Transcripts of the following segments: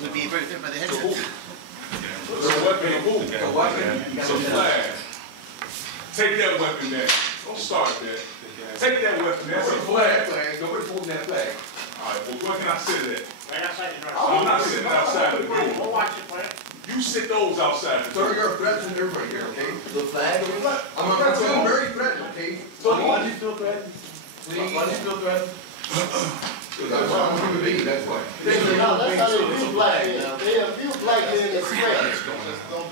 would be very different by the headset. It's a weapon of who? A weapon? It's a flag. Take that weapon there. Don't start there. Take that weapon there. It's a flag. Nobody's holding that flag. All right, well, where can I sit it at? Right outside the door. I'm not sitting outside the door. We'll watch it for you. You sit those outside the door. Sir, you're a threat to everybody here, okay? The flag? I'm very threatened, okay? So why do you feel threatened? Please? Why do you feel threatened? That's why I'm a human being, that's why. No, that's how they view black. They view black as a threat. You feel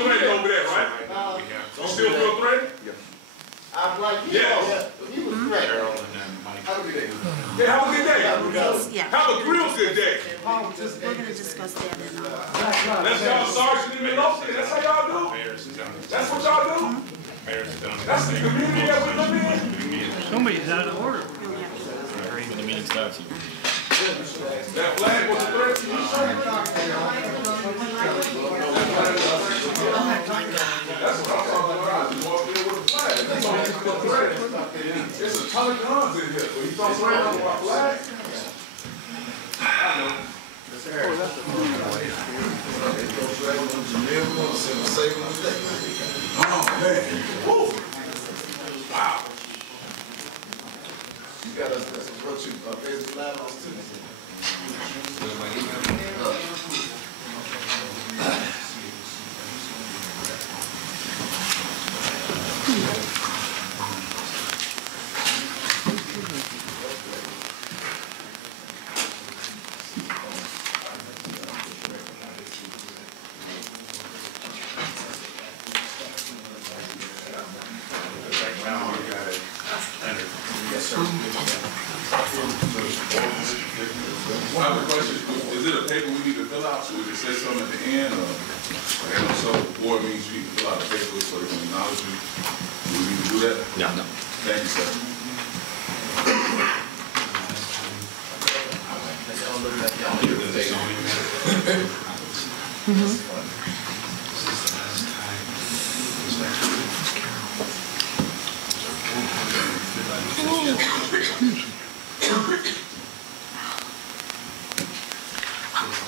threatened over there, right? You still feel threatened? I'm like, Yes. he was threatened. Have a good day. Yeah, have a good day. Yeah. Have a real good day. We're going to discuss that in That's y'all sergeant in Midlothian. That's how y'all do? That's what y'all do? That's the community that we live in? Somebody's out of order. when the meeting starts. That flag was a threat to you, sir? That's what I'm talking about. You walk in with a flag. That's all it's a threat. There's a ton of guns in here. So you talking about a flag? I know. Oh, man. Woo. Wow. You got us, that's what you, favorite flag on too. I have a question. Is it a paper we need to fill out so we can say something at the end? Or so board means you need to fill out a paper so they can acknowledge you. Do we need to do that? No. Thank you, sir.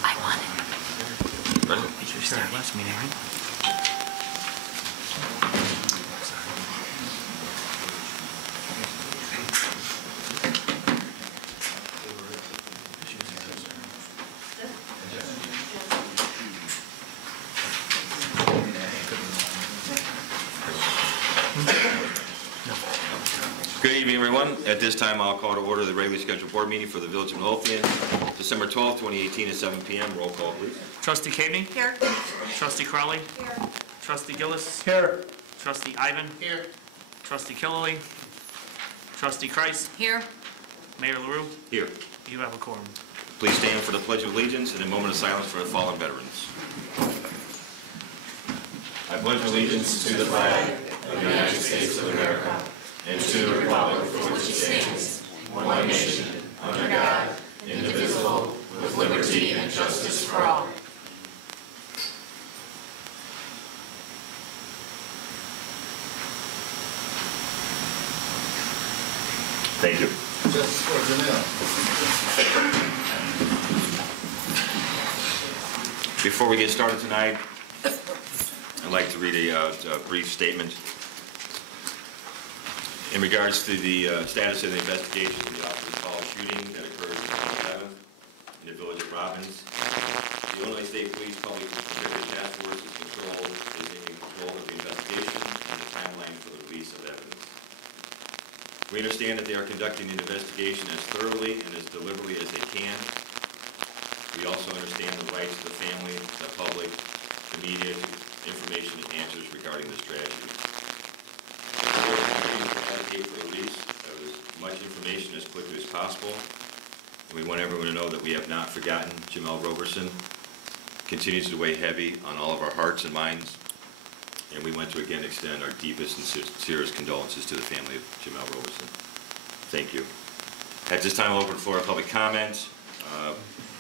I want it. Right. We should start last meeting, right? Good evening, everyone. At this time, I'll call to order the regularly scheduled board meeting for the Village of Midlothian, December 12th, 2018 at 7 p.m. Roll call, please. Trustee Cavey? Here. Trustee Crowley? Here. Trustee Gillis? Here. Trustee Ivan? Here. Trustee Killily? Trustee Kreis? Here. Mayor LaRue? Here. You have a quorum. Please stand for the Pledge of Allegiance and a moment of silence for the fallen veterans. I pledge allegiance to the flag of the United States of America and to the republic for which it stands, one nation, under God, indivisible, with liberty and justice for all. Thank you. Justice for Janelle. Before we get started tonight, I'd like to read a brief statement in regards to the status of the investigation of the Officer Hall shooting that occurred on the 7th in the village of Robbins. The Illinois State Police Public Security Task Force is in control of the investigation and the timeline for the release of evidence. We understand that they are conducting the investigation as thoroughly and as deliberately as they can. We also understand the rights of the family, the public, the media to information and answers regarding this tragedy. The board continues to advocate for the release of as much information as quickly as possible. And we want everyone to know that we have not forgotten Jamel Roberson. Continues to weigh heavy on all of our hearts and minds. And we want to again extend our deepest and sincerest condolences to the family of Jamel Roberson. Thank you. At this time, I'll open the floor to public comment.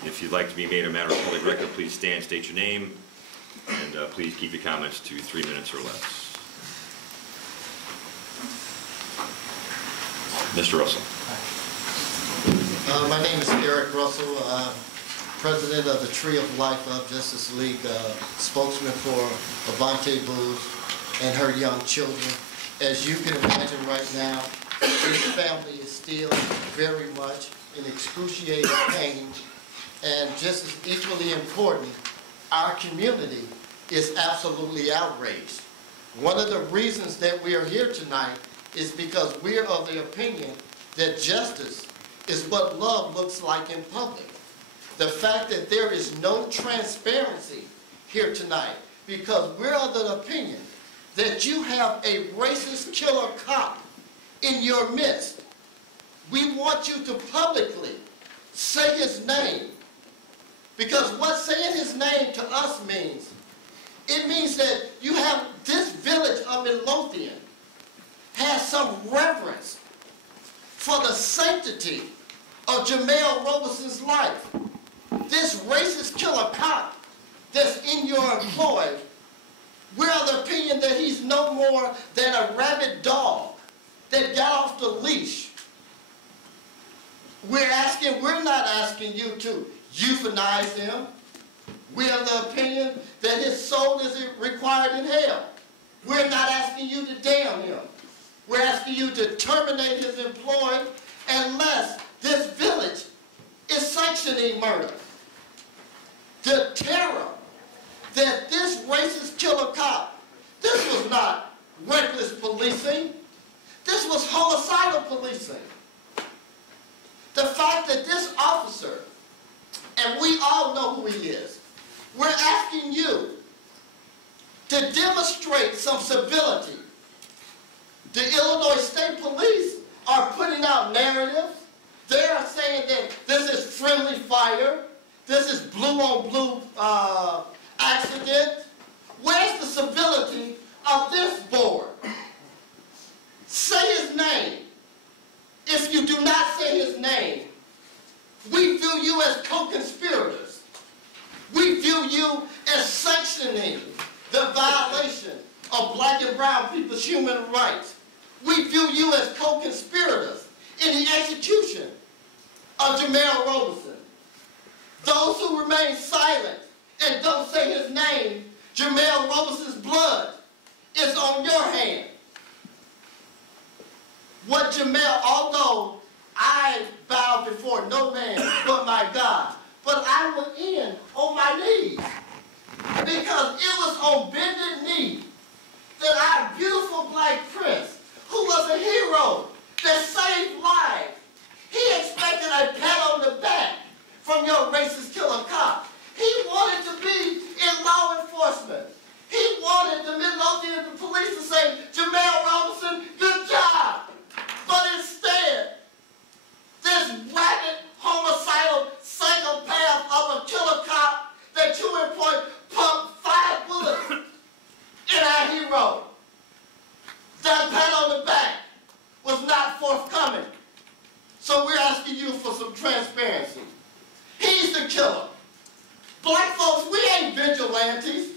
If you'd like to be made a matter of public record, please stand, state your name, and please keep your comments to 3 minutes or less. Mr. Russell. My name is Eric Russell. president of the Tree of Life of Justice League, spokesman for Avante Booz and her young children. As you can imagine right now, this family is still very much in excruciating pain, and just as equally important, our community is absolutely outraged. One of the reasons that we are here tonight is because we are of the opinion that justice is what love looks like in public. The fact that there is no transparency here tonight, because we're of the opinion that you have a racist killer cop in your midst. We want you to publicly say his name, because what saying his name to us means, it means that you have this village of Midlothian has some reverence for the sanctity of Jamel Robeson's life. This racist killer cop that's in your employ, we're of the opinion that he's no more than a rabid dog that got off the leash. We're not asking you to euthanize him. We have the opinion that his soul is required in hell. We're not asking you to damn him. We're asking you to terminate his employ unless this village is sanctioning murder. The terror that this racist killer cop, this was not reckless policing. This was homicidal policing. The fact that this officer, and we all know who he is, we're asking you to demonstrate some civility. The Illinois State Police are putting out narratives. They are saying that this is friendly fire. This is blue on blue accident. Where's the civility of this board? Say his name. If you do not say his name, we view you as co-conspirators. We view you as sanctioning the violation of black and brown people's human rights. We view you as co-conspirators in the execution of Jamel Robeson. Those who remain silent and don't say his name, Jamel Robeson's blood is on your hand. What Jamel, although I bow before no man but my God, but I will end on my knees, because it was on bended knee that our beautiful black prince, who was a hero that saved lives, he expected a pat on the back from your racist killer cop. He wanted to be in law enforcement. He wanted the Midlothian police to say, Jamel Robeson, good job. But instead, this rabid, homicidal psychopath of a killer cop that you employed pumped 5 bullets in our hero. That pat on the back was not forthcoming. So we're asking you for some transparency. He's the killer. Black folks, we ain't vigilantes.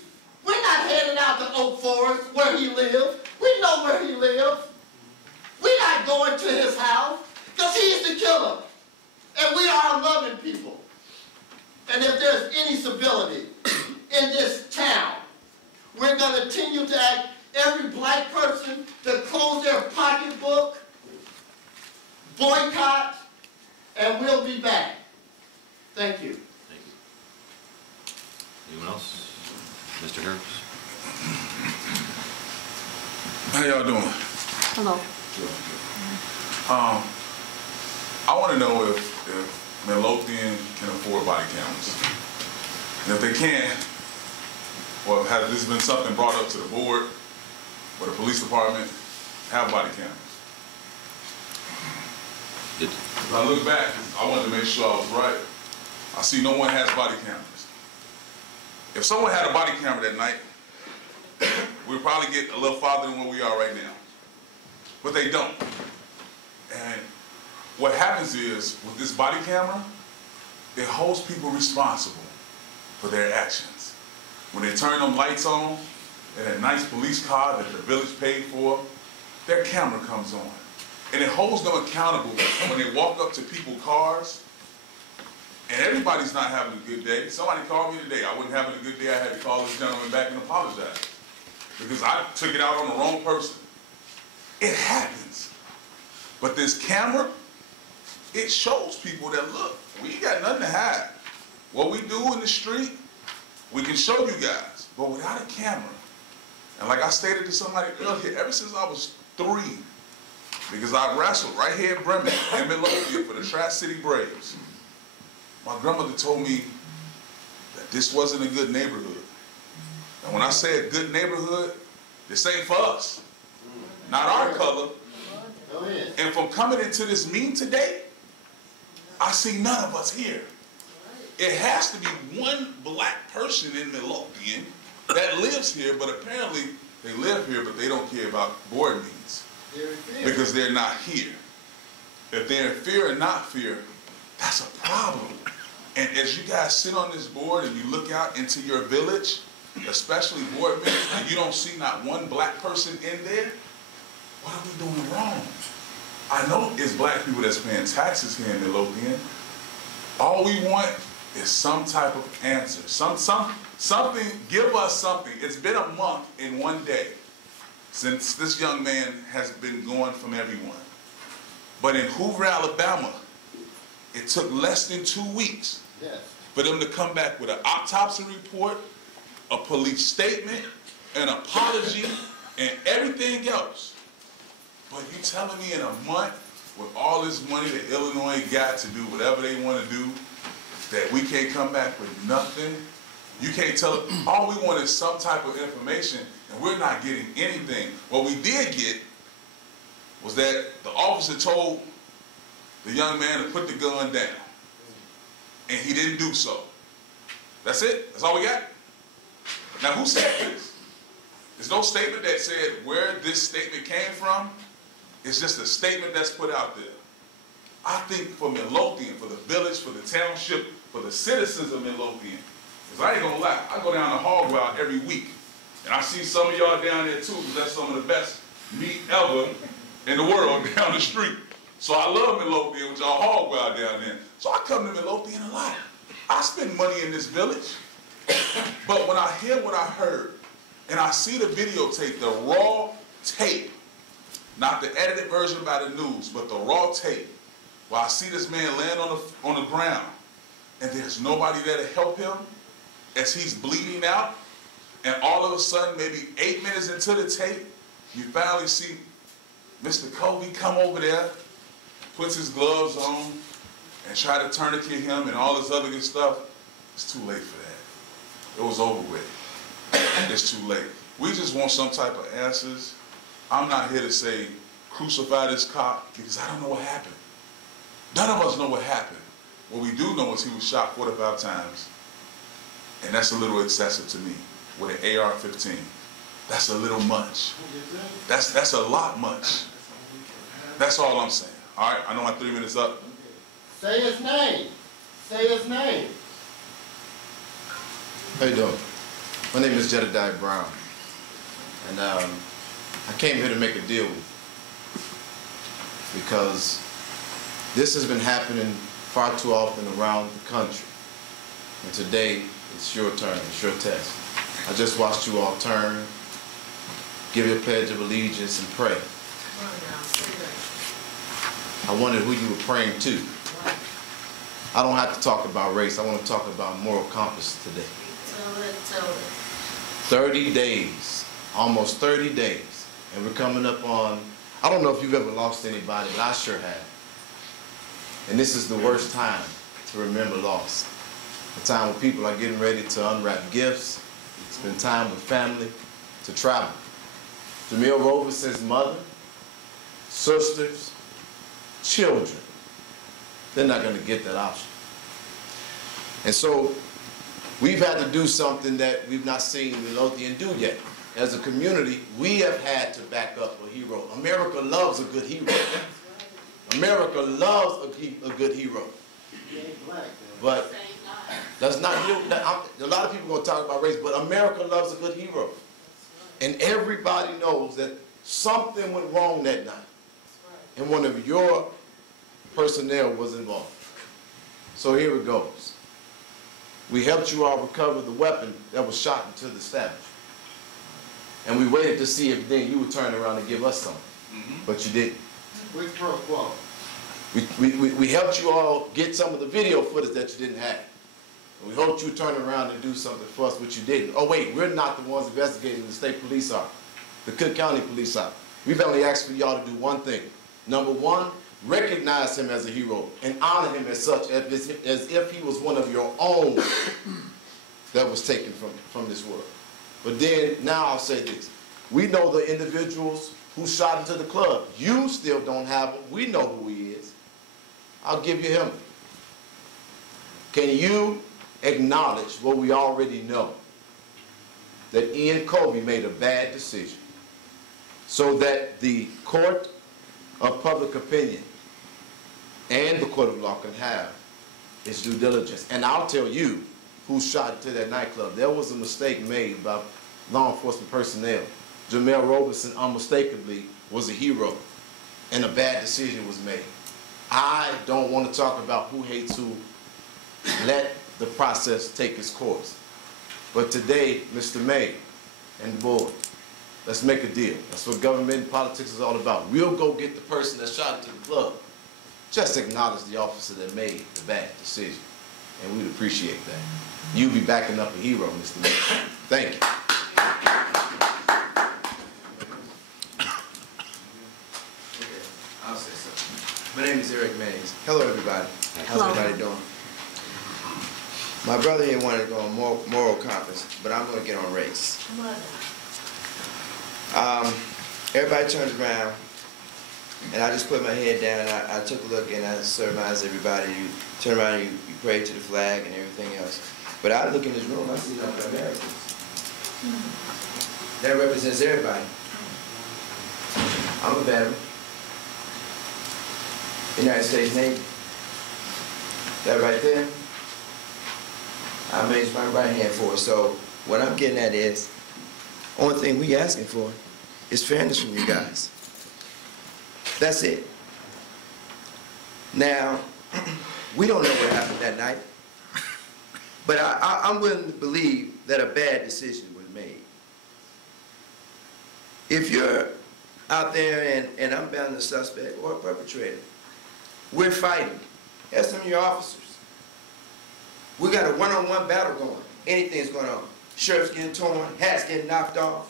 We're not heading out to Oak Forest where he lives. We know where he lives. We're not going to his house because he's the killer. And we are loving people. And if there's any civility in this town, we're going to continue to ask every black person to close their pocketbook, boycott, and we'll be back. Thank you. Thank you. Anyone else? Mr. Harris? How y'all doing? Hello. I want to know if Midlothian can afford body cameras. And if they can, or has this been something brought up to the board or the police department, have body cameras? If I look back, I wanted to make sure I was right. I see no one has body cameras. If someone had a body camera that night, we'd probably get a little farther than where we are right now. But they don't. And what happens is, with this body camera, it holds people responsible for their actions. When they turn them lights on, and that nice police car that the village paid for, their camera comes on. And it holds them accountable when they walk up to people's cars And everybody's not having a good day. Somebody called me today. I wasn't having a good day. I had to call this gentleman back and apologize because I took it out on the wrong person. It happens. But this camera, it shows people that, look, we ain't got nothing to hide. What we do in the street, we can show you guys. But without a camera, and like I stated to somebody earlier, ever since I was 3, because I wrestled right here in Bremen, in Midlothian for the Tri-City Braves, my grandmother told me that this wasn't a good neighborhood. And when I say a good neighborhood, this ain't for us. Not our color. Go ahead. And from coming into this meeting today, I see none of us here. It has to be one black person in Midlothian that lives here, but apparently they live here, but they don't care about board meetings because they're not here. If they're in fear and not fear, that's a problem. And as you guys sit on this board and you look out into your village, especially board meetings, and you don't see not one black person in there, what are we doing wrong? I know it's black people that's paying taxes here in Midlothian. All we want is some type of answer. Something, give us something. It's been a month and 1 day since this young man has been gone from everyone. But in Hoover, Alabama, it took less than 2 weeks for them to come back with an autopsy report, a police statement, an apology, and everything else. But you telling me in a month, with all this money that Illinois got to do whatever they want to do, that we can't come back with nothing? You can't tell, all we want is some type of information, and we're not getting anything. What we did get was that the officer told the young man to put the gun down, and he didn't do so. That's it? That's all we got? Now, who said this? There's no statement that said where this statement came from. It's just a statement that's put out there. I think for Midlothian, for the village, for the township, for the citizens of Midlothian, because I ain't gonna lie, I go down to Hog Wild every week, and I see some of y'all down there too, because that's some of the best meat ever in the world down the street. So I love Midlothian with y'all Hog Wild down there. So I come to Midlothian a lot. I spend money in this village. But when I hear what I heard, and I see the videotape, the raw tape, not the edited version by the news, but the raw tape, where I see this man laying on the ground, and there's nobody there to help him as he's bleeding out, and all of a sudden, maybe 8 minutes into the tape, you finally see Mr. Kobe come over there, puts his gloves on, and try to tourniquet him and all this other good stuff. It's too late for that. It was over with. It's too late. We just want some type of answers. I'm not here to say crucify this cop because I don't know what happened. None of us know what happened. What we do know is he was shot 45 times. And that's a little excessive to me with an AR-15. That's a little much. That's a lot much. That's all I'm saying. All right, I know my 3 minutes up. Say his name. Say his name. How you doing? My name is Jedediah Brown. And I came here to make a deal with you because this has been happening far too often around the country. And today, it's your turn, it's your test. I just watched you all turn, give your pledge of allegiance and pray. I wondered who you were praying to. I don't have to talk about race, I want to talk about moral compass today. 30 days, almost 30 days, and we're coming up on, I don't know if you've ever lost anybody, but I sure have. And this is the worst time to remember loss. A time when people are getting ready to unwrap gifts, spend time with family, to travel. Jamil Roberson's mother, sisters, children, they're not going to get that option. And so we've had to do something that we've not seen Midlothian do yet. As a community, we have had to back up a hero. America loves a good hero. America loves a good hero. But that's not, a lot of people are going to talk about race, but America loves a good hero. And everybody knows that something went wrong that night. And one of your personnel was involved. So here it goes. We helped you all recover the weapon that was shot into the establishment. And we waited to see if then you would turn around and give us something. But you didn't. Quid pro quo. We helped you all get some of the video footage that you didn't have. And we hoped you'd turn around and do something for us, but you didn't. Oh wait, we're not the ones investigating, the state police are. The Cook County police are. We've only asked for y'all to do one thing. Number one, recognize him as a hero and honor him as such, as if he was one of your own that was taken from this world. But then, now I'll say this. We know the individuals who shot into the club. You still don't have him. We know who he is. I'll give you him. Can you acknowledge what we already know? That Ian Colby made a bad decision so that the court of public opinion and the court of law can have its due diligence. And I'll tell you who shot into that nightclub. There was a mistake made by law enforcement personnel. Jamel Roberson unmistakably was a hero, and a bad decision was made. I don't want to talk about who hates who. Let the process take its course. But today, Mr. Mayor and the board, let's make a deal. That's what government and politics is all about. We'll go get the person that shot into the club. Just acknowledge the officer that made the bad decision, and we'd appreciate that. You be backing up a hero, Mr. Mayor. Thank you. I'll say something. My name is Eric Mays. Hello, everybody. How's Hello. everybody doing? My brother here wanted to go on moral compass, but I'm going to get on race. Everybody turns around, and I just put my head down, and I took a look, and I surmised everybody. You turn around, and you pray to the flag and everything else. But I look in this room, I see nothing but Americans. That represents everybody. I'm a veteran. United States Navy. That right there, I raised my right hand for it. So what I'm getting at is, only thing we asking for is fairness from you guys. That's it. Now, we don't know what happened that night, but I'm willing to believe that a bad decision was made. If you're out there and I'm bound the suspect or a perpetrator, we're fighting. That's some of your officers. We got a one-on-one battle going. Anything's going on. Shirts getting torn, hats getting knocked off.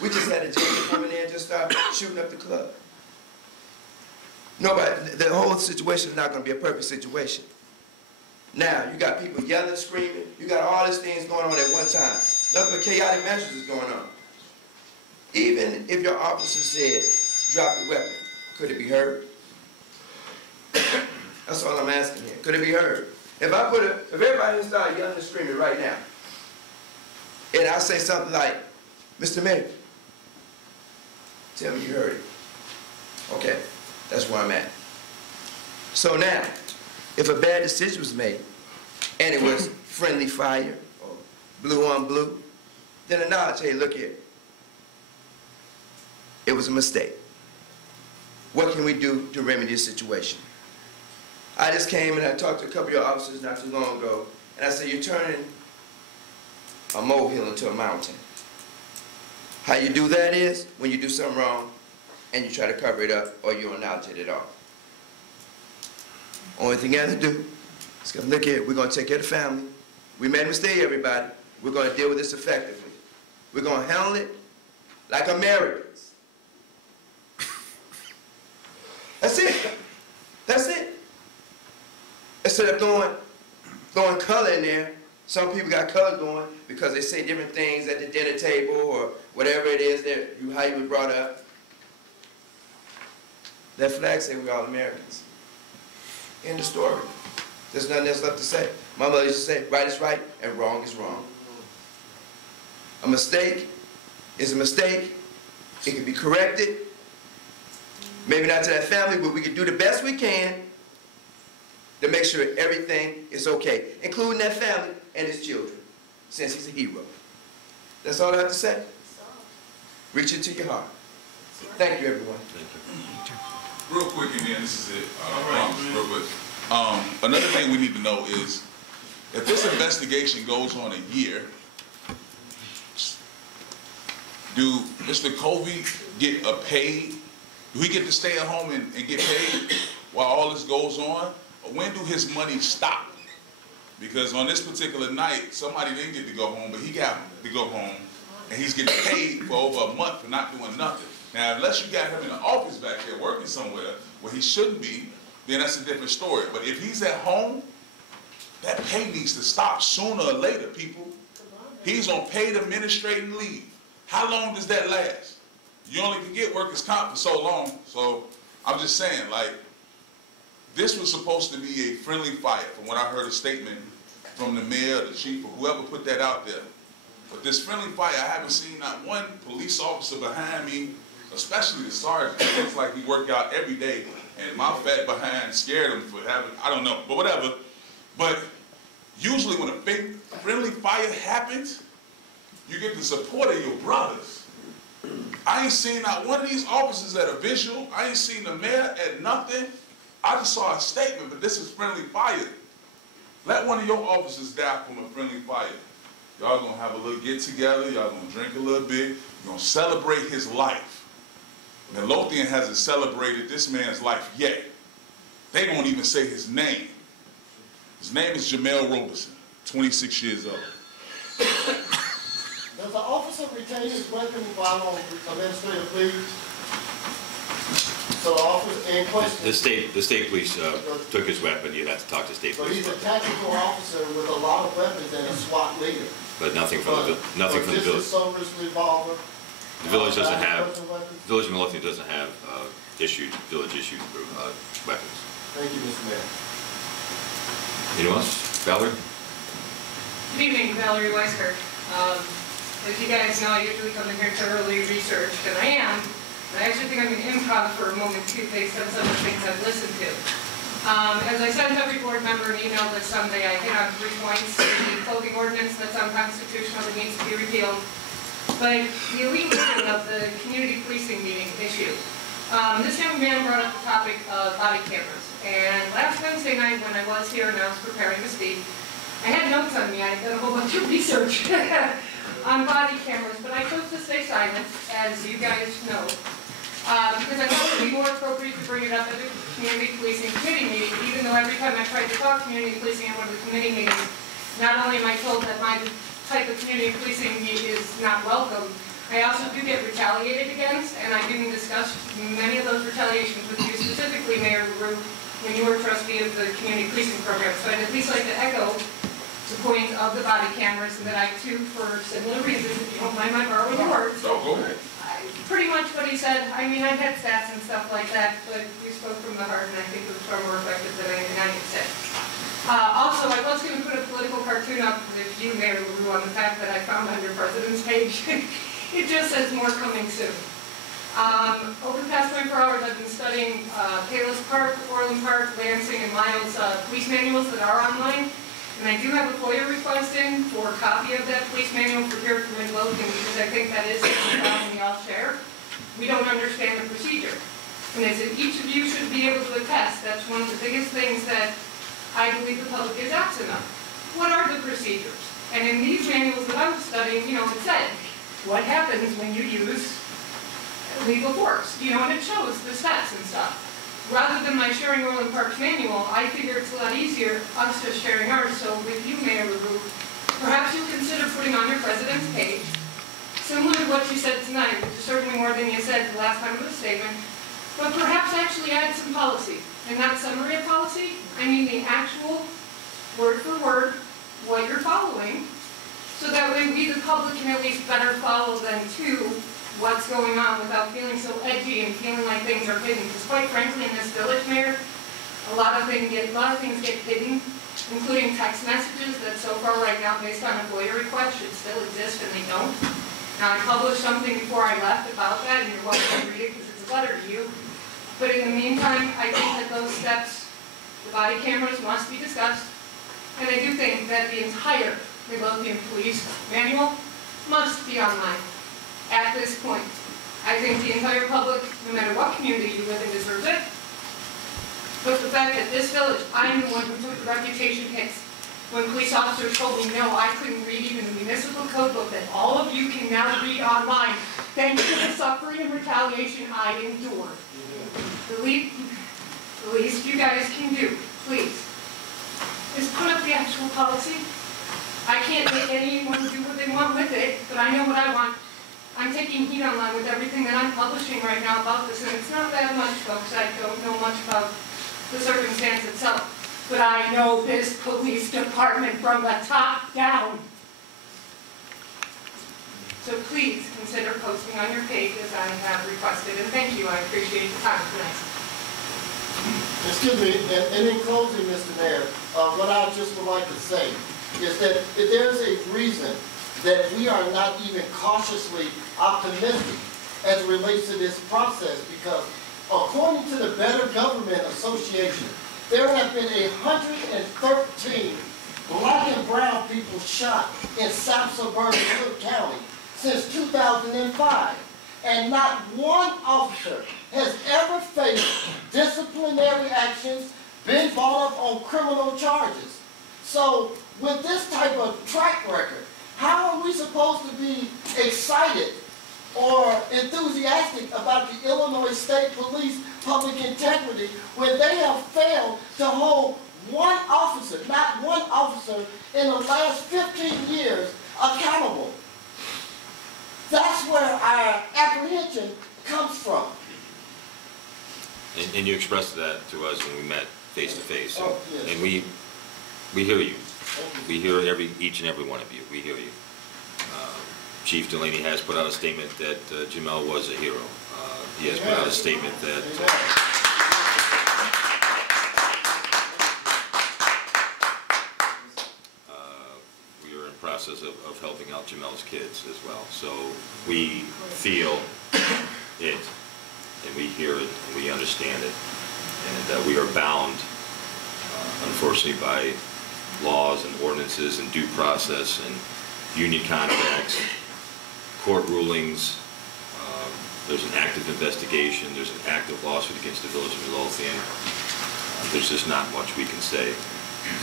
We just had a janitor come in there and just start shooting up the club. Nobody, the whole situation is not going to be a perfect situation. Now, you got people yelling, screaming. You got all these things going on at one time. Nothing but chaotic measures is going on. Even if your officer said, drop the weapon, could it be heard? That's all I'm asking here. Could it be heard? If everybody start yelling and screaming right now, and I say something like, Mr. Mayor, tell me you heard it. Okay, that's where I'm at. So now, if a bad decision was made, and it was friendly fire, or blue on blue, then acknowledge, hey, look here. It was a mistake. What can we do to remedy the situation? I just came and I talked to a couple of your officers not too long ago, and I said, you're turning a molehill into a mountain. How you do that is when you do something wrong and you try to cover it up or you acknowledge it at all. Only thing you have to do is come, look here, we're going to take care of the family. We made a mistake, everybody. We're going to deal with this effectively. We're going to handle it like Americans. That's it. That's it. Instead of throwing color in there, some people got color going because they say different things at the dinner table or whatever it is how you were brought up. That flag say we're all Americans. End of story. There's nothing else left to say. My mother used to say, right is right and wrong is wrong. A mistake is a mistake. It can be corrected. Maybe not to that family, but we can do the best we can to make sure everything is okay, including that family and his children, since he's a hero. That's all I have to say. Reach into your heart. Thank you, everyone. Thank you. Real quick, and then this is it. I promise, real quick. Another thing we need to know is, if this investigation goes on a year, do Mr. Covey get paid? Do he get to stay at home and get paid while all this goes on? Or when do his money stop? Because on this particular night, somebody didn't get to go home, but he got to go home, and he's getting paid for over a month for not doing nothing. Now, unless you got him in the office back there working somewhere where he shouldn't be, then that's a different story. But if he's at home, that pay needs to stop sooner or later, people. He's on paid administrative leave. How long does that last? You only can get workers' comp for so long. So I'm just saying, like, this was supposed to be a friendly fire, from what I heard a statement from the mayor, the chief, or whoever put that out there. But this friendly fire, I haven't seen not one police officer behind me, especially the sergeant. It looks like he worked out every day, and my fat behind scared him for having, I don't know, but whatever. But usually when a big friendly fire happens, you get the support of your brothers. I ain't seen not one of these officers at a visual. I ain't seen the mayor at nothing. I just saw a statement, but this is friendly fire. Let one of your officers die from a friendly fire. Y'all gonna have a little get together, y'all gonna drink a little bit, you're gonna celebrate his life. Midlothian hasn't celebrated this man's life yet. They won't even say his name. His name is Jamel Robeson, 26 years old. Does the officer retain his weapon while on administrative leave? So the officer in question. The state police took his weapon. You'd have to talk to state But police. he's a tactical officer with a lot of weapons and a SWAT leader. But nothing from the village. This is Sober's revolver. The village doesn't have. Weapons. Village of Midlothian doesn't have village issued weapons. Thank you, Mr. Mayor. Anyone else? Valerie? Good evening, Valerie Weiskirk. As you guys know, I usually come in here thoroughly researched, and I am. I actually think I'm going to improv for a moment too, based on some of the things I've listened to. As I sent every board member an email this Sunday, I hit on 3 points. The clothing ordinance that's unconstitutional that needs to be repealed. But the elimination of the community policing meeting issue. This young man brought up the topic of body cameras. And last Wednesday night when I was here and I was preparing to speak, I had notes on me. I did a whole bunch of research on body cameras, but I chose to stay silent, as you guys know. Because I thought it would be more appropriate to bring it up at the community policing committee meeting, even though every time I tried to talk community policing at one of the committee meetings, not only am I told that my type of community policing is not welcome, I also do get retaliated against, and I didn't discuss many of those retaliations with you, specifically Mayor LaRue, when you were trustee of the community policing program. So I'd at least like to echo the point of the body cameras, and that I too, for similar reasons, if you don't mind my borrowing your words. No, go ahead. Pretty much what he said. I mean, I had stats and stuff like that, but you spoke from the heart, and I think it was far more effective than anything I could say. Also, I was going to put a political cartoon up with you, Mayor LaRue, on the fact that I found on your president's page. It just says more coming soon. Over the past 24 hours, I've been studying Palos Park, Orland Park, Lansing, and Miles police manuals that are online. And I do have a FOIA request in for a copy of that police manual for here from Midlothian, because I think that is a problem we all share. We don't understand the procedure. And as each of you should be able to attest, that's one of the biggest things that I believe the public is absent of. What are the procedures? And in these manuals that I was studying, you know, it said, what happens when you use lethal force? You know, and it shows the stats and stuff. Rather than my sharing Orland Park's manual, I figure it's a lot easier us just sharing ours. So with you, Mayor LaRue, perhaps you'll consider putting on your president's page, similar to what you said tonight, which is certainly more than you said the last time of the statement, but perhaps actually add some policy. And not summary of policy, I mean the actual, word for word, what you're following, so that way we, the public, can at least better follow them too, what's going on without feeling so edgy and feeling like things are hidden. Because quite frankly, in this village, Mayor, a lot of things get hidden, including text messages that so far right now, based on a FOIA request, should still exist and they don't. Now, I published something before I left about that, and you're welcome to read it because it's a letter to you. But in the meantime, I think that those steps, the body cameras must be discussed, and I do think that the entire Midlothian Police Manual must be online. At this point, I think the entire public, no matter what community you live in, deserves it. But the fact that this village, I'm the one who took the reputation hits. When police officers told me, no, I couldn't read even the municipal code book that all of you can now read online, thanks to the suffering and retaliation I endured. The least you guys can do, please, is put up the actual policy. I can't make anyone do what they want with it, but I know what I want. I'm taking heat online with everything that I'm publishing right now about this, and it's not that much, folks. I don't know much about the circumstance itself. But I know this police department from the top down. So please consider posting on your page as I have requested, and thank you, I appreciate the time tonight. Excuse me, and in closing, Mr. Mayor, what I just would like to say is that if there's a reason that we are not even cautiously optimistic as it relates to this process, because according to the Better Government Association, there have been 113 black and brown people shot in South suburban Cook County since 2005. And not one officer has ever faced disciplinary actions, been brought up on criminal charges. So with this type of track record, how are we supposed to be excited or enthusiastic about the Illinois State Police public integrity when they have failed to hold one officer, not one officer, in the last 15 years accountable? That's where our apprehension comes from. And you expressed that to us when we met face to face. Oh, yes. And we hear you. We hear each and every one of you. We hear you. Chief Delaney has put out a statement that Jamel was a hero. He has put out a statement that we are in process of helping out Jamel's kids as well. So we feel it, and we hear it, and we understand it, and we are bound, unfortunately, by laws and ordinances and due process and union contracts, court rulings. There's an active investigation. There's an active lawsuit against the village of Midlothian. There's just not much we can say.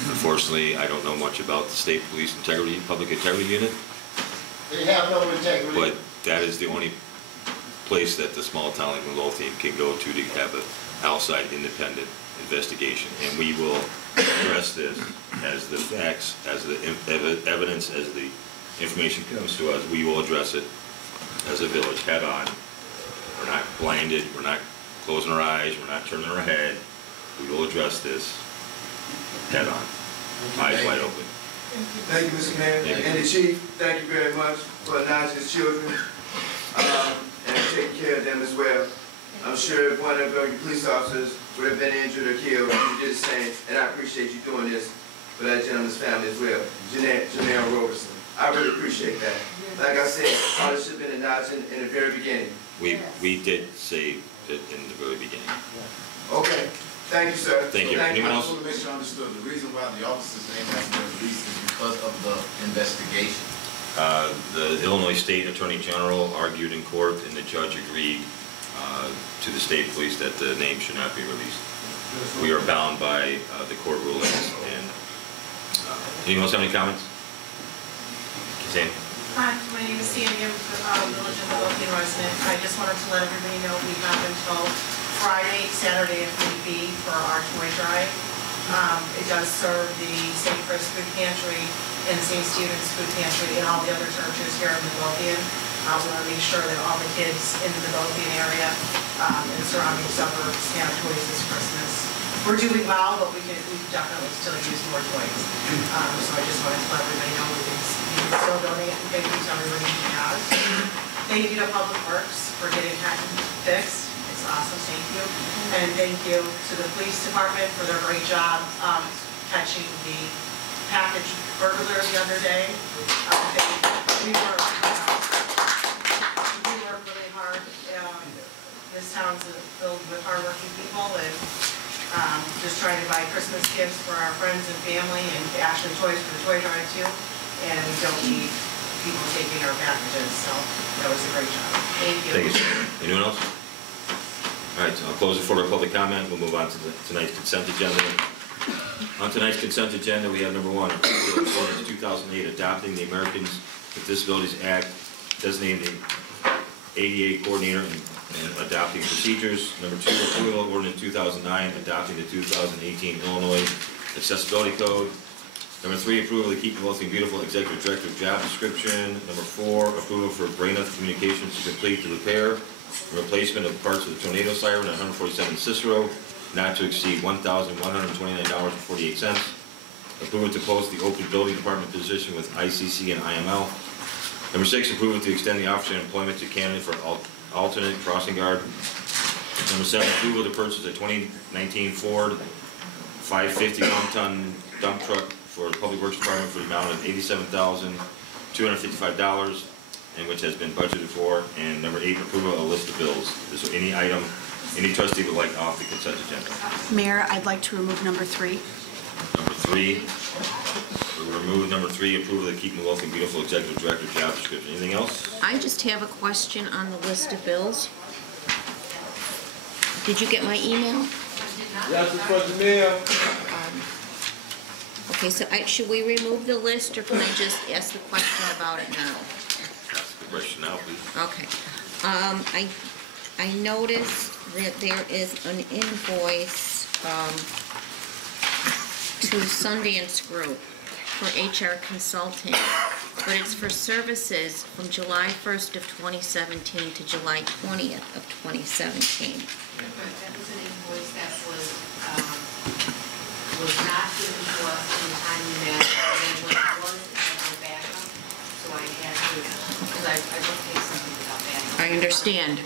Unfortunately, I don't know much about the state police integrity, public integrity unit. They have no integrity. But that is the only place that the small town like Midlothian can go to have an outside independent investigation. And we will address this as the facts, as the evidence, as the information comes to us. We will address it as a village head on. We're not blinded, we're not closing our eyes, we're not turning our head. We will address this head on, eyes wide open. Thank you, Mr. Mayor. And the Chief, thank you very much for acknowledging his children and taking care of them as well. I'm sure if one of your police officers would have been injured or killed, you did the same, and I appreciate you doing this for that gentleman's family as well, Janelle Roberson. I really appreciate that. Like I said, all this should have been acknowledged in the very beginning. We did say it in the very beginning. Okay. Thank you, sir. Thank you. Anyone I else? just want to make sure I understood. The reason why the officers' name hasn't been released is because of the investigation. The Illinois State Attorney General argued in court, and the judge agreed to the state police that the name should not be released. We are bound by the court rulings. And anyone else have any comments? Sam? Hi, my name is Sandy. I'm a Village of Midlothian resident. I just wanted to let everybody know we have until Friday, Saturday if need be for our toy drive. It does serve the St. Chris Food Pantry and St. Stephen's Food Pantry and all the other churches here in Midlothian. We want to make sure that all the kids in the Midlothian area and surrounding suburbs have toys this Christmas. We're doing well, but we can definitely still use more toys. So I just wanted to let everybody know we can still donate and thank you to everybody who has. Thank you to Public Works for getting that fixed. It's awesome, thank you. And thank you to the police department for their great job catching the package burglar the other day. We work really hard. This town's filled with hardworking people and just trying to buy Christmas gifts for our friends and family and actually toys for the toy drive too. And we don't need people taking our packages, so that was a great job. Thank you. Thank you. Anyone else? All right, so I'll close it for public comment. We'll move on to tonight's consent agenda. On tonight's consent agenda, we have number 1, approval of ordinance 2008 adopting the Americans with Disabilities Act, designating the ADA coordinator and adopting procedures. Number 2, approval of ordinance 2009 adopting the 2018 Illinois Accessibility Code. Number 3, approval of the Keep Midlothian Beautiful Executive Director job description. Number 4, approval for Braineth Communications to complete the repair and replacement of parts of the tornado siren on 147 Cicero, not to exceed $1,129.48. Approval to post the open building department position with ICC and IML. Number 6, approval to extend the officer employment to candidate for alternate crossing guard. Number 7, approval to purchase a 2019 Ford 550 one-ton dump truck for the Public Works Department for the amount of $87,255, and which has been budgeted for. And number 8, approval of a list of bills. Is there any item any trustee would like off the consent agenda? Mayor, I'd like to remove number 3. Number 3, we'll remove number 3, approval of the Keep Midlothian Beautiful Executive Director job description. Anything else? I just have a question on the list of bills. Did you get my email? Yes, it's for the mayor. Okay, so should we remove the list, or can I just ask the question about it now? Ask the question now, please. Okay. I noticed that there is an invoice to Sundance Group for HR consulting, but it's for services from July 1st of 2017 to July 20th of 2017. That was an invoice that was not given to us in a timely manner, and then when it was, it had no backup, so I had to, because I don't take something without backup. I understand.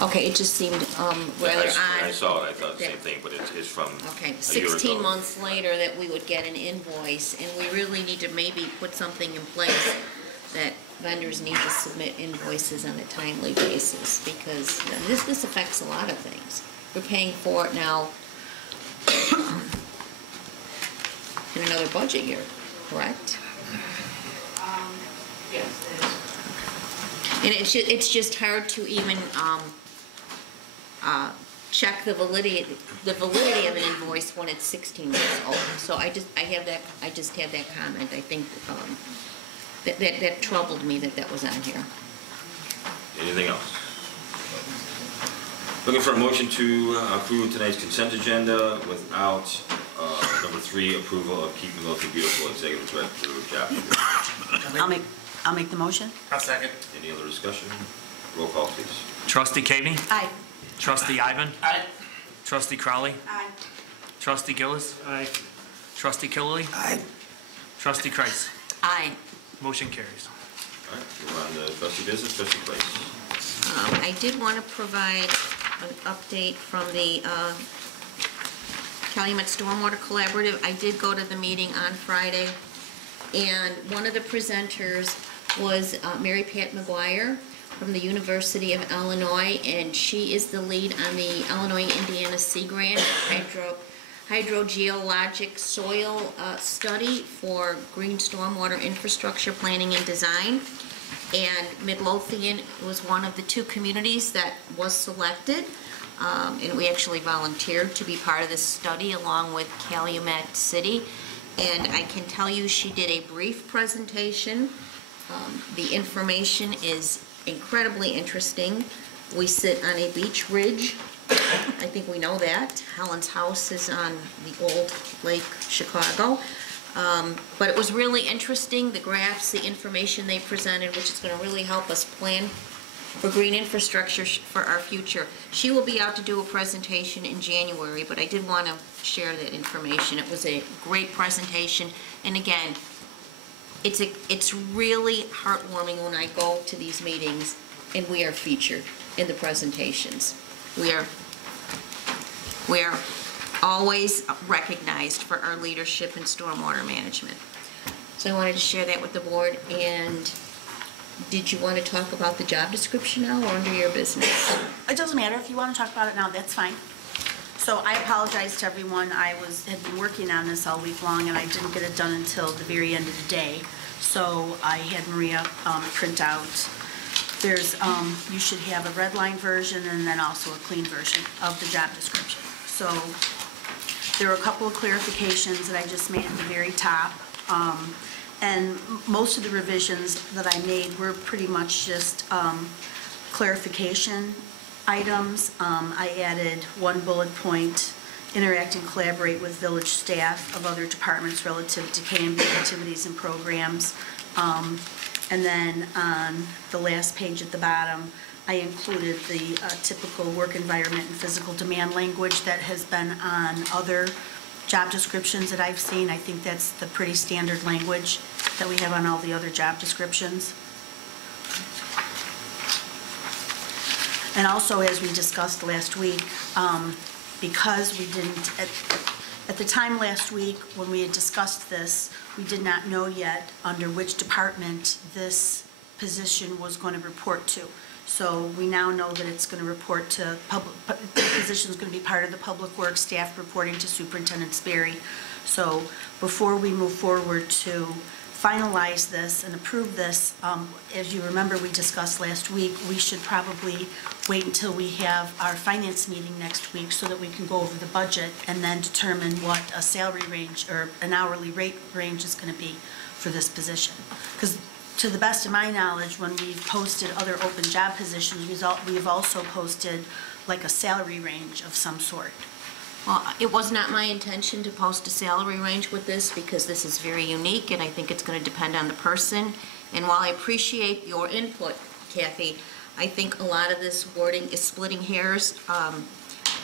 Okay, it just seemed rather odd. I saw it, I thought the same thing, but it's from Okay, a year 16 ago. months later that we would get an invoice, and we really need to maybe put something in place that vendors need to submit invoices on a timely basis, because this affects a lot of things. We're paying for it now in another budget year, correct? Yes, it is. And it's just hard to even check the validity of an invoice when it's 16 months old. So I just had that comment. I think that troubled me that was on here. Anything else? Looking for a motion to approve tonight's consent agenda without number 3, approval of Keep Midlothian Beautiful Executive Director job. I'll make the motion. I'll second. Any other discussion? Roll call, please. Trustee Kaveny? Aye. Trustee Ivan? Aye. Trustee Crowley? Aye. Trustee Gillis? Aye. Trustee Killily? Aye. Trustee Kreis? Aye. Motion carries. All right, move on to trustee business, trustee Price. I did want to provide an update from the Calumet Stormwater Collaborative. I did go to the meeting on Friday, and one of the presenters was Mary Pat McGuire from the University of Illinois, and she is the lead on the Illinois-Indiana Sea Grant hydrogeologic soil study for green stormwater infrastructure planning and design. And Midlothian was one of the 2 communities that was selected, and we actually volunteered to be part of this study along with Calumet City. And I can tell you she did a brief presentation. The information is incredibly interesting. We sit on a beach ridge. I think we know that. Helen's house is on the old Lake Chicago. But it was really interesting, the graphs, the information they presented, which is going to really help us plan for green infrastructure for our future. She will be out to do a presentation in January, but I did want to share that information. It was a great presentation, and again, it's really heartwarming when I go to these meetings and we are featured in the presentations. We are always recognized for our leadership in stormwater management. So I wanted to share that with the board. And did you want to talk about the job description now or under your business? It doesn't matter. If you want to talk about it now, that's fine. So I apologize to everyone. I had been working on this all week long, and I didn't get it done until the very end of the day. So I had Maria print out There's, you should have a red line version and then also a clean version of the job description. So there are a couple of clarifications that I just made at the very top. And most of the revisions that I made were pretty much just clarification items. I added one bullet point, interact and collaborate with village staff of other departments relative to KMB activities and programs. And then on the last page at the bottom, I included the typical work environment and physical demand language that has been on other job descriptions that I've seen. I think that's the pretty standard language that we have on all the other job descriptions. And also, as we discussed last week, because we didn't, at the time last week when we had discussed this, we did not know yet under which department this position was going to report to. So we now know that it's going to report to the position is going to be part of the Public Works staff reporting to Superintendent Sperry. So before we move forward to finalize this and approve this, as you remember we discussed last week, we should probably wait until we have our finance meeting next week so that we can go over the budget and then determine what a salary range or an hourly rate range is going to be for this position. Because to the best of my knowledge, when we've posted other open job positions, we've also posted like a salary range of some sort. Well, it was not my intention to post a salary range with this because this is very unique and I think it's going to depend on the person. And while I appreciate your input, Kathy, I think a lot of this wording is splitting hairs. I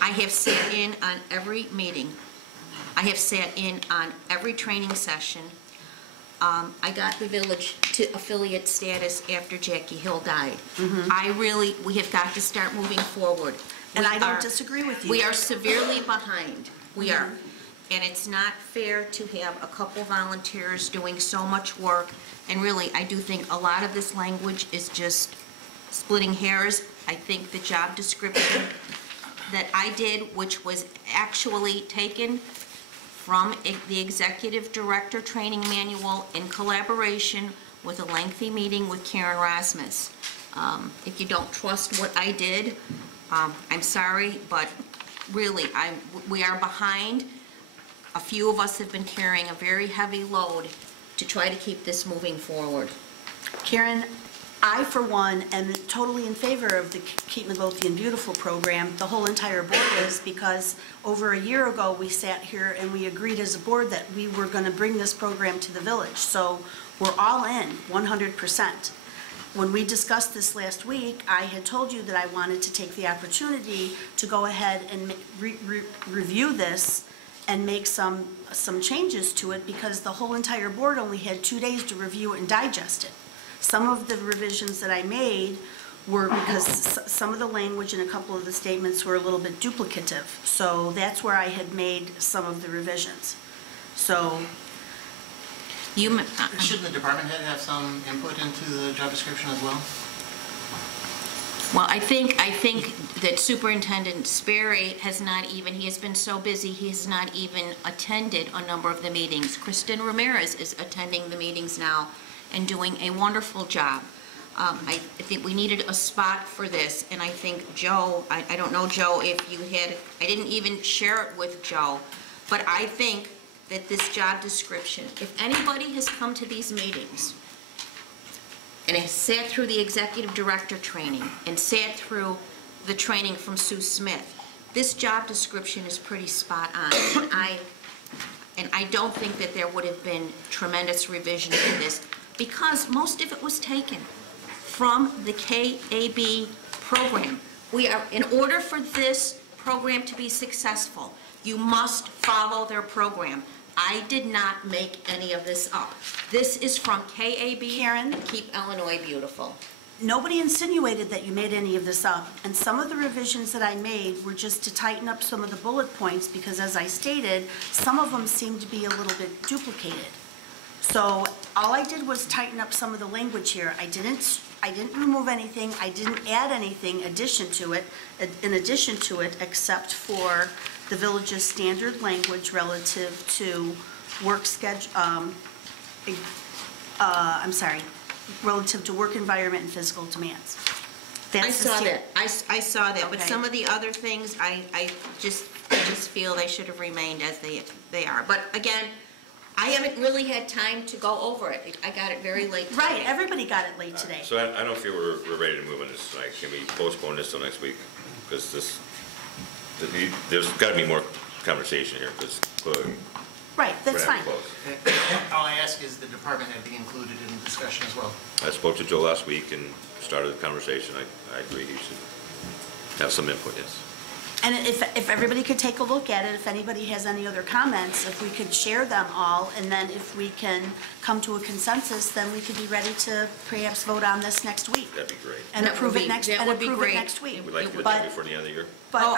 have sat in on every meeting. I have sat in on every training session. I got the village to affiliate status after Jackie Hill died. We have got to start moving forward. And I don't disagree with you. We are severely behind. We are. And it's not fair to have a couple volunteers doing so much work. And really, I do think a lot of this language is just splitting hairs. I think the job description that I did, which was actually taken from the Executive Director Training Manual in collaboration with a lengthy meeting with Karen Rasmus. If you don't trust what I did, I'm sorry, but really, we are behind. A few of us have been carrying a very heavy load to try to keep this moving forward. Karen, I, for one, am totally in favor of the Keep Midlothian Beautiful program. The whole entire board is, because over a year ago, we sat here and we agreed as a board that we were going to bring this program to the village. So we're all in, 100%. When we discussed this last week, I had told you that I wanted to take the opportunity to go ahead and review this and make some changes to it, because the whole entire board only had 2 days to review it and digest it. Some of the revisions that I made were because some of the language and a couple of the statements were a little bit duplicative. So that's where I had made some of the revisions. So shouldn't the department head have some input into the job description as well? Well, I think that Superintendent Sperry has not even, he has been so busy, he has not even attended a number of the meetings. Kristen Ramirez is attending the meetings now and doing a wonderful job. I think we needed a spot for this, and I think Joe, I don't know, Joe, if you had, I didn't even share it with Joe, but I think that this job description, if anybody has come to these meetings and has sat through the executive director training and sat through the training from Sue Smith, this job description is pretty spot on. And I don't think that there would have been tremendous revision to this, because most of it was taken from the KAB program. In order for this program to be successful, you must follow their program. I did not make any of this up. This is from KAB, Karen, Keep Illinois Beautiful. Nobody insinuated that you made any of this up, and some of the revisions that I made were just to tighten up some of the bullet points, because as I stated, some of them seemed to be a little bit duplicated. So all I did was tighten up some of the language here. I didn't remove anything, I didn't add anything in addition to it, except for the village's standard language relative to work schedule, relative to work environment and physical demands. I That's the saw sta- that, I saw that, but Okay. some of the other things, I just feel they should have remained as they are. But again, I haven't really had time to go over it. I got it very late today. Right, everybody got it late today. So I don't feel we're ready to move on this tonight. Can we postpone this till next week? Because there's got to be more conversation here, because clearly Right, we're that's gonna fine. have to close. All I ask is the department head be included in the discussion as well. I spoke to Joe last week and started the conversation. I agree he should have some input, yes. And if everybody could take a look at it, if anybody has any other comments, if we could share them all, and then if we can come to a consensus, then we could be ready to perhaps vote on this next week. That'd be great. And That approve would it be- next, that and would be approve it great. next week. We'd like to get it But- done before the end of the year. But Oh,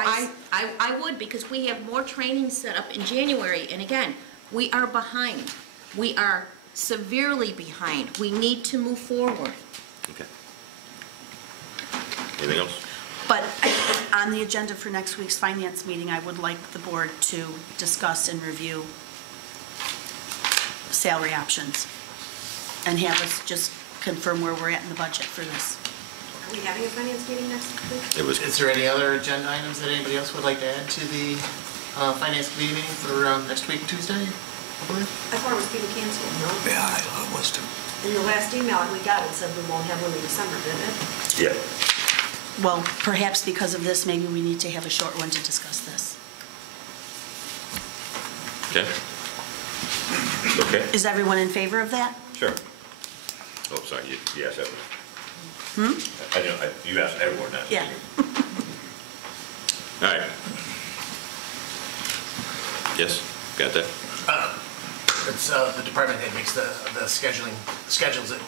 I, I would, because we have more training set up in January, and again, we are behind. We are severely behind. We need to move forward. Okay. Anything else? but on the agenda for next week's finance meeting, I would like the board to discuss and review salary options and have us just confirm where we're at in the budget for this. Are we having a finance meeting next week? It was, Is there any other agenda items that anybody else would like to add to the finance committee meeting for next week, Tuesday, I believe? I thought it was being canceled, no? Yeah, I thought it was too. In the last email we got, it said we won't have one in December, didn't it? yeah. Well, perhaps because of this, maybe we need to have a short one to discuss this. Okay. Okay, Is everyone in favor of that? sure. Oh, sorry, you asked everyone. I know, you asked everyone, not Yeah. me. All right. Yes, got that? It's, the department head makes the schedules it.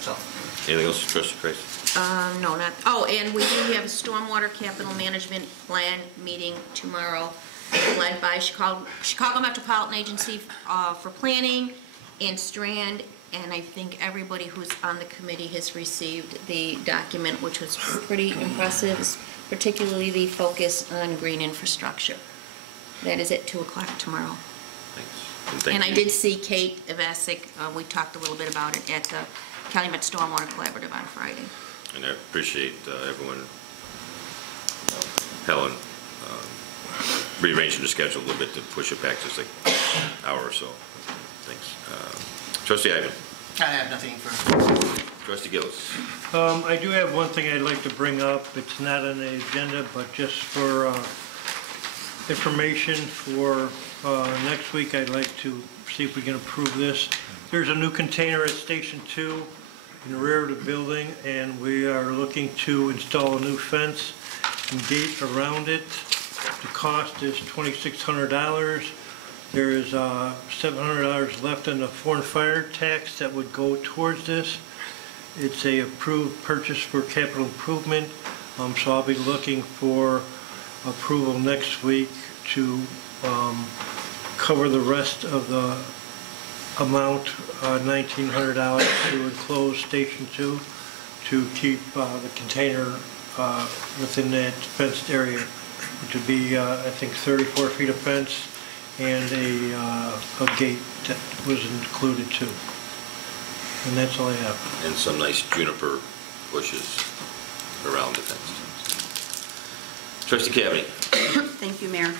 So, Anything else, trustee Price? No, not, oh, and we do have a stormwater capital management plan meeting tomorrow, led by Chicago Metropolitan Agency for Planning and Strand, and I think everybody who's on the committee has received the document, which was pretty impressive, particularly the focus on green infrastructure. That is at 2 o'clock tomorrow. Thanks. Thank And I you. did see Kate Evasic, we talked a little bit about it at the Calumet Stormwater Collaborative on Friday. And I appreciate everyone, Helen, rearranging the schedule a little bit to push it back just like an hour or so. Thanks. Trustee Ivan. I have nothing for. Trustee Gillis. I do have one thing I'd like to bring up. It's not on the agenda, but just for information for next week, I'd like to see if we can approve this. There's a new container at Station 2 in the rear of the building, and we are looking to install a new fence and gate around it. The cost is $2,600. There is $700 left in the foreign fire tax that would go towards this. It's a approved purchase for capital improvement, so I'll be looking for approval next week to cover the rest of the amount, $1,900 to enclose Station 2 to keep the container within that fenced area, which would be, I think, 34 feet of fence and a gate that was included too. And that's all I have. And some nice juniper bushes around the fence. Trustee Cavity. Thank you, Mayor.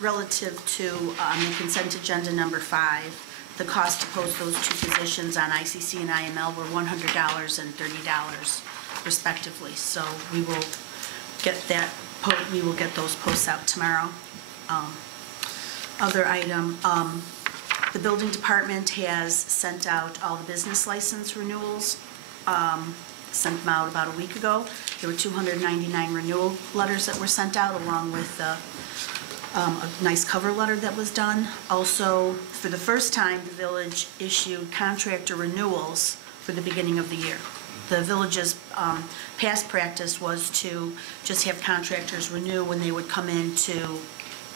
Relative to the consent agenda number 5, the cost to post those two positions on ICC and IML were $100 and $30 respectively. So we will get that, we will get those posts out tomorrow. Other item, the building department has sent out all the business license renewals, sent them out about a week ago. There were 299 renewal letters that were sent out, along with a nice cover letter that was done. Also, for the first time, the village issued contractor renewals for the beginning of the year. The village's past practice was to just have contractors renew when they would come in to,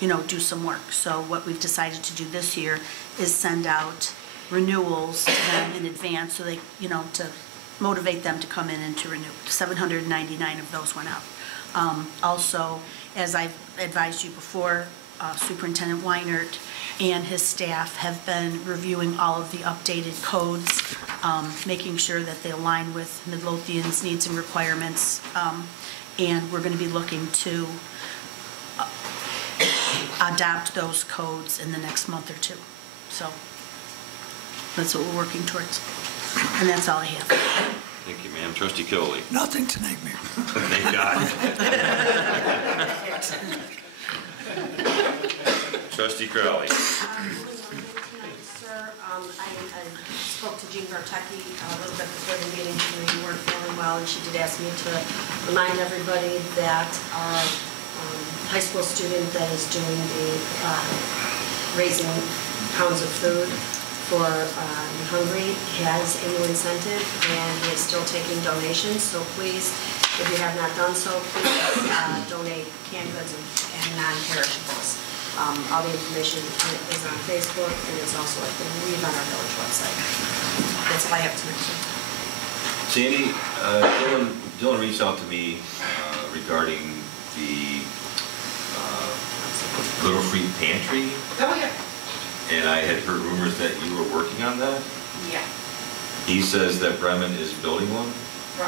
you know, do some work. So what we've decided to do this year is send out renewals to them in advance so they, you know, to motivate them to come in and to renew. 799 of those went out. Also, as I've advised you before, Superintendent Weinert and his staff have been reviewing all of the updated codes, making sure that they align with Midlothian's needs and requirements. And we're going to be looking to adopt those codes in the next month or two. So that's what we're working towards. And that's all I have. Thank you, ma'am. Trustee Killy. Nothing tonight, Mayor. Thank God. Trustee Crowley. Sir, I spoke to Jean Bartecki a little bit before the meeting. She knew you weren't feeling well, and she did ask me to remind everybody that our high school student that is doing the raising pounds of food for Hungry has a new incentive, and he is still taking donations. So please, if you have not done so, please donate canned goods and non-perishables. All the information is on Facebook, and it's also, I believe, on our village website. That's all I have to mention. Sandy, Dylan reached out to me regarding the Little Free Pantry. Oh, yeah. And I had heard rumors that you were working on that. Yeah. He says that Bremen is building one.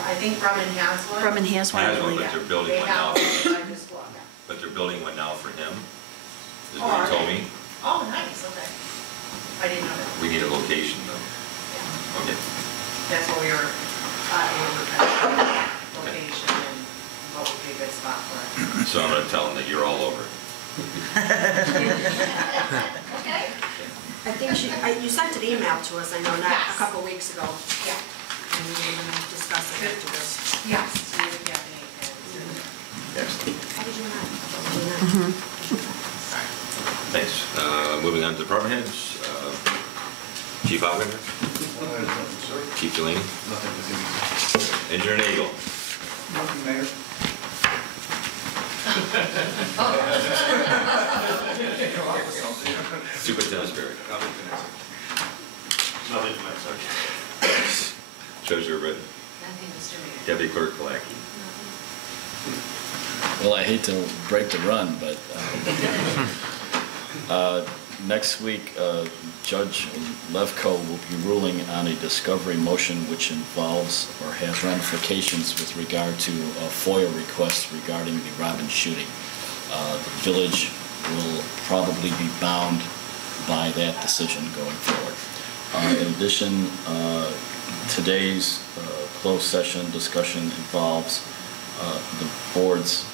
I think Bremen has one. Bremen has one, I Has one, believe. but they're building They one now. have one, I just walked out. But they're building one now for him, is Oh, what are he told they? me. Oh, nice, okay. I didn't know that. We need a location though. Okay. That's what we were, location and what would be a good spot for it. So I'm gonna tell him that you're all over it. Okay. I think you sent an email to us, I know, not Yes. a couple weeks ago, Yeah. and we were going to discuss it after this. Yes. We would definitely. How did you not? Thanks. Moving on to department heads. Chief Operator? Chief Delaney? Engineer Nagel? Nothing, Mayor. Superintendent Sperry? Nothing tonight, sir. Treasurer Britton? Nothing, Mr. Mayor. Deputy Clerk Kalaki? Well, I hate to break the run, but next week, Judge Levko will be ruling on a discovery motion which involves or has ramifications with regard to a FOIA request regarding the Robbins shooting. The village will probably be bound by that decision going forward. In addition, today's closed session discussion involves the board's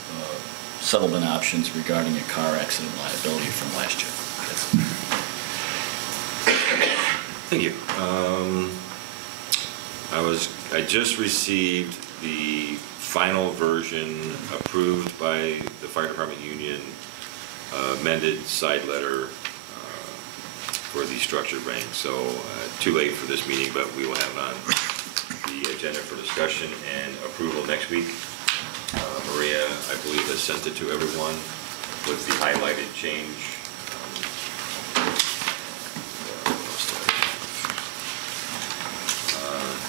settlement options regarding a car accident liability from last year. Thank you. I just received the final version approved by the Fire Department Union, amended side letter for the structured rank. So too late for this meeting, but we will have it on the agenda for discussion and approval next week. Maria, I believe, has sent it to everyone with the highlighted change.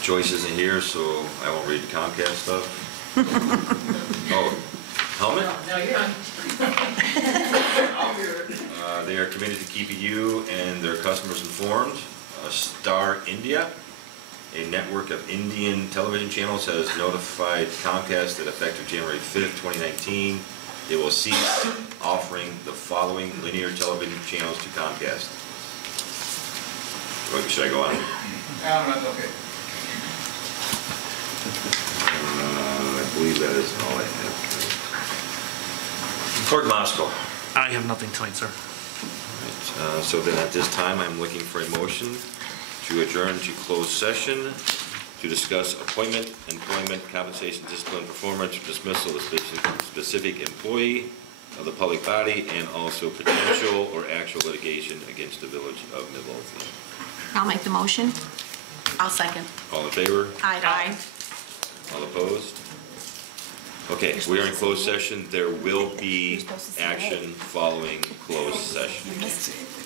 Joyce isn't here, so I won't read the Comcast stuff. Oh, helmet? No, you're on. They are committed to keeping you and their customers informed. Star India, a network of Indian television channels, has notified Comcast that effective January 5th, 2019, they will cease offering the following linear television channels to Comcast. Should I go on? No, that's okay. I believe that is all I have. Clerk Moscow. I have nothing tonight, sir. Right, so then at this time, I'm looking for a motion to adjourn to closed session to discuss appointment, employment, compensation, discipline, performance, dismissal of specific employee of the public body, and also potential or actual litigation against the village of Midlothian. I'll make the motion. I'll second. All in favor? Aye. All opposed? Okay, we are in closed session. There will be action following closed session,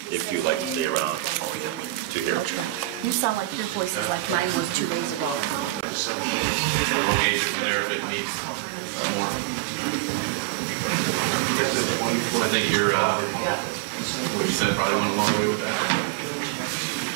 if you'd like to stay around to hear. You sound like your voice is like mine was 2 days ago. We'll engage it from there if it needs more. I think you're What you said probably went a long way with that.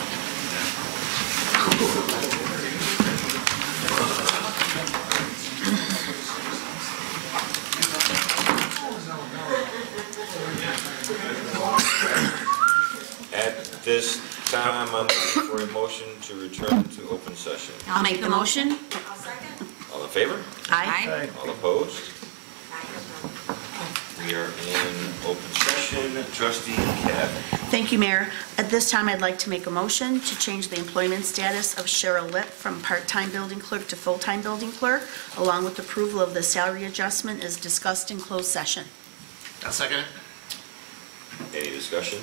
At this time, I'm looking for a motion to return to open session. I'll make the motion. All in favor? Aye. All opposed? We are in open session. Trustee Cabot. Thank you, Mayor. At this time, I'd like to make a motion to change the employment status of Cheryl Lipp from part-time building clerk to full-time building clerk, along with approval of the salary adjustment as discussed in closed session. I'll second it. Any discussion?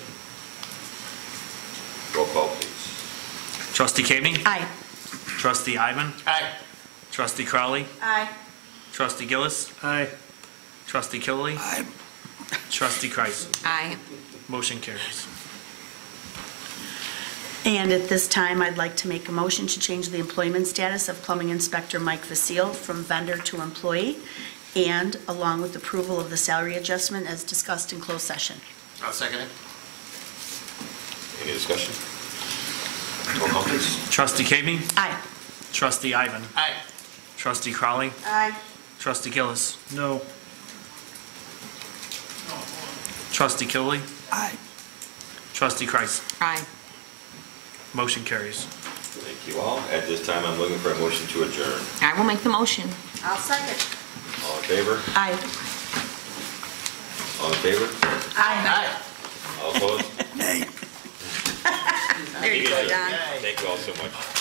Roll call, please. Trustee King? Aye. Trustee Ivan? Aye. Trustee Crowley? Aye. Trustee Gillis? Aye. Trustee Killy? Aye. Trustee Kreis? Aye. Motion carries. And at this time, I'd like to make a motion to change the employment status of plumbing inspector Mike Vasile from vendor to employee, and along with approval of the salary adjustment as discussed in closed session. I'll second it. Any discussion? Roll call, please. Trustee King? Aye. Trustee Ivan? Aye. Trustee Crowley? Aye. Trustee Gillis? No. Trustee Killy? Aye. Trustee Kreis? Aye. Motion carries. Thank you all. At this time, I'm looking for a motion to adjourn. I will make the motion. I'll second. All in favor? Aye. All in favor? Aye. All opposed? Nay. There you go, Don. Thank you all so much.